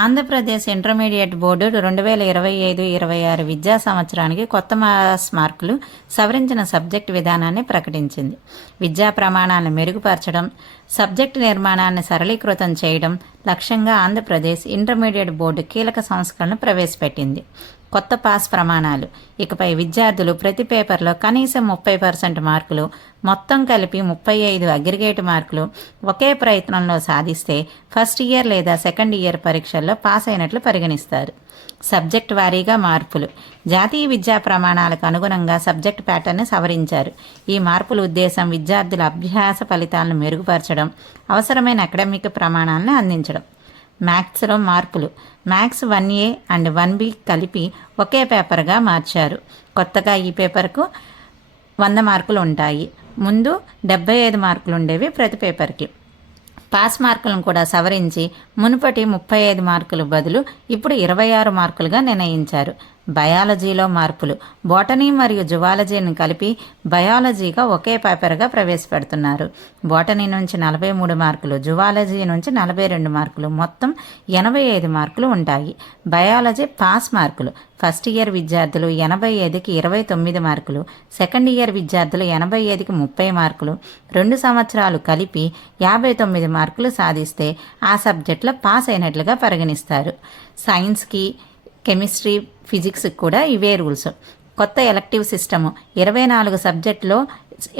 Andhra Pradesh intermediate board 2025-26 విద్యా సంవత్సరానికి కొత్త మాస్ మార్కులు సవరించిన సబ్జెక్టు విధానాన్ని ప్రకటించింది. విద్యా ప్రమాణాలను మెరుగుపరచడం, సబ్జెక్టు నిర్మాణాన్ని సరళీకృతం చేయడం లక్ష్యంగా ఆంధ్రప్రదేశ్ ఇంటర్మీడియట్ బోర్డు కీలక సంస్కరణలు ప్రవేశపెట్టింది. కొత్త పాస్ ప్రమాణాలు. ఇకపై విద్యార్థులు ప్రతి పేపర్లో కనీసం 30% మార్కులు, మొత్తం కలిపి 35 అగ్రిగేట్ మార్కులు ఒకే ప్రయత్నంలో సాధిస్తే ఫస్ట్ ఇయర్ లేదా సెకండ్ ఇయర్ పరీక్షల్లో పాస్ అయినట్లు పరిగణిస్తారు. సబ్జెక్ట్ వారీగా మార్పులు. జాతీయ విద్యా ప్రమాణాలకు అనుగుణంగా సబ్జెక్ట్ ప్యాటర్న్ సవరించారు. ఈ మార్పుల ఉద్దేశం విద్యార్థుల అభ్యాస ఫలితాలను మెరుగుపరచడం, అవసరమైన అకాడమిక్ ప్రమాణాలను అందించడం. మ్యాథ్స్లో మార్పులు. మ్యాథ్స్ 1A అండ్ 1B కలిపి ఒకే పేపర్గా మార్చారు. కొత్తగా ఈ పేపర్కు 100 మార్కులు ఉంటాయి. ముందు 75 మార్కులు ఉండేవి ప్రతి పేపర్కి. పాస్ మార్కులను కూడా సవరించి మునుపటి 35 మార్కులు బదులు ఇప్పుడు 26 మార్కులుగా నిర్ణయించారు. బయాలజీలో మార్పులు. బోటనీ మరియు జువాలజీని కలిపి బయాలజీగా ఒకే పేపర్గా ప్రవేశపెడుతున్నారు. బోటనీ నుంచి 43 మార్కులు, జువాలజీ నుంచి 42 మార్కులు, మొత్తం 85 మార్కులు ఉంటాయి. బయాలజీ పాస్ మార్కులు. ఫస్ట్ ఇయర్ విద్యార్థులు 85కి 29 మార్కులు, సెకండ్ ఇయర్ విద్యార్థులు 85కి 30 మార్కులు, 2 సంవత్సరాలు కలిపి 59 మార్కులు సాధిస్తే ఆ సబ్జెక్టులో పాస్ అయినట్లుగా పరిగణిస్తారు. సైన్స్కి, కెమిస్ట్రీ, ఫిజిక్స్కి కూడా ఇవే రూల్స్. కొత్త ఎలక్టివ్ సిస్టము. 24 సబ్జెక్టులో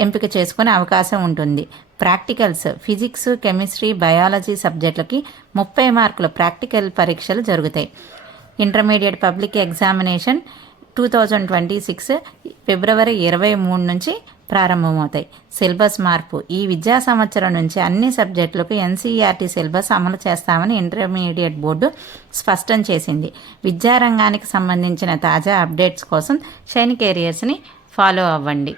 ఎంపిక చేసుకునే అవకాశం ఉంటుంది. ప్రాక్టికల్స్. ఫిజిక్స్, కెమిస్ట్రీ, బయాలజీ సబ్జెక్టులకి 30 మార్కుల ప్రాక్టికల్ పరీక్షలు జరుగుతాయి. ఇంటర్మీడియట్ పబ్లిక్ ఎగ్జామినేషన్ 2026 ఫిబ్రవరి 23 నుంచి ప్రారంభమవుతాయి. సిలబస్ మార్పు. ఈ విద్యా సంవత్సరం నుంచి అన్ని సబ్జెక్టులకు ఎన్సీఈఆర్టీ సిలబస్ అమలు చేస్తామని ఇంటర్మీడియట్ బోర్డు స్పష్టం చేసింది. విద్యారంగానికి సంబంధించిన తాజా అప్డేట్స్ కోసం షైన్ కెరియర్స్ని ఫాలో అవ్వండి.